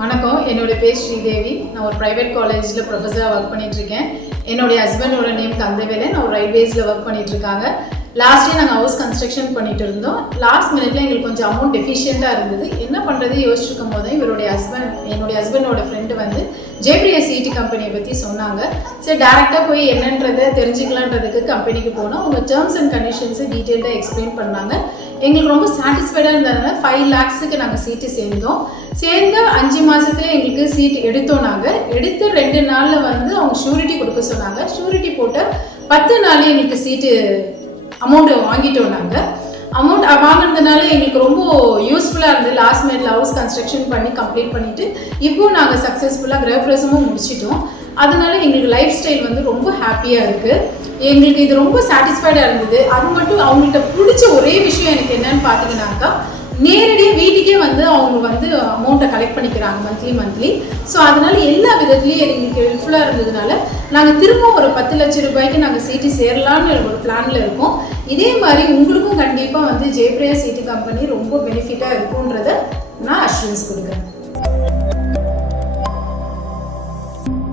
வணக்கம், என்னோட பேர் ஸ்ரீதேவி. நான் ஒரு ப்ரைவேட் காலேஜில் ப்ரொஃபஸராக ஒர்க் பண்ணிகிட்ருக்கேன். என்னுடைய ஹஸ்பண்டோட நேம் கந்தவேலன். அவர் ரயில்வேஸில் ஒர்க் பண்ணிகிட்ருக்காங்க. லாஸ்ட் இயர் நாங்கள் ஹவுஸ் கன்ஸ்ட்ரக்ஷன் பண்ணிட்டு இருந்தோம். லாஸ்ட் மினிட்ல எங்களுக்கு கொஞ்சம் அமௌண்ட் டெஃபிஷியண்ட்டாக இருந்தது. என்ன பண்ணுறது யோசிச்சிருக்கும் போது என்னுடைய ஹஸ்பண்டோட ஃப்ரெண்டு வந்து ஜேபிரியா சிடி கம்பெனியை பற்றி சொன்னாங்க. சரி, டேரெக்டாக போய் என்னன்றதை தெரிஞ்சுக்கலான்றதுக்கு கம்பெனிக்கு போனோம். அவங்க டேர்ம்ஸ் அண்ட் கண்டிஷன்ஸை டீட்டெயில்டாக எக்ஸ்பிளைன் பண்ணாங்க. எங்களுக்கு ரொம்ப சாட்டிஸ்ஃபைடாக இருந்ததுனால 5 lakhsக்கு நாங்கள் சீட்டு சேர்ந்த 5 மாதத்துல எங்களுக்கு சீட் எடுத்தோம். நாங்கள் எடுத்து 2 நாளில் வந்து அவங்க ஷூரிட்டி கொடுக்க சொன்னாங்க. ஷூரிட்டி போட்டு 10 நாள் எங்களுக்கு சீட்டு அமௌண்ட் வாங்கிட்டோம். நாங்கள் அமௌண்ட் வாங்கினதுனால எங்களுக்கு ரொம்ப யூஸ்ஃபுல்லாக இருந்தது. லாஸ்ட் மினிட்ல ஹவுஸ் கன்ஸ்ட்ரக்ஷன் பண்ணி கம்ப்ளீட் பண்ணிவிட்டு இப்போ நாங்கள் சக்ஸஸ்ஃபுல்லாக கிரகப்பிரவேசமும் முடிச்சிட்டோம். அதனால எங்களுக்கு லைஃப் ஸ்டைல் வந்து ரொம்ப ஹாப்பியாக இருக்குது. எங்களுக்கு இது ரொம்ப சாட்டிஸ்ஃபைடாக இருந்தது. அது மட்டும் அவங்கள்ட்ட பிடிச்ச ஒரே விஷயம் எனக்கு என்னன்னு பார்த்தீங்கன்னாக்கா, நேரடியாக வீட்டுக்கே வந்து அவங்க வந்து அமௌண்ட்டை கலெக்ட் பண்ணிக்கிறாங்க மந்த்லி. ஸோ அதனால எல்லா விதத்துலேயும் எங்களுக்கு ஹெல்ப்ஃபுல்லாக இருந்ததுனால நாங்கள் திரும்ப ஒரு 10 லட்சம் ரூபாய்க்கு நாங்கள் சீட்டு சேரலான்னு ஒரு பிளானில் இருக்கோம். இதே மாதிரி உங்களுக்கும் கண்டிப்பாக வந்து ஜேபிரியா சிடி கம்பெனி ரொம்ப பெனிஃபிட்டாக இருக்குன்றதை நான் அஷூரன்ஸ் கொடுக்குறேன்.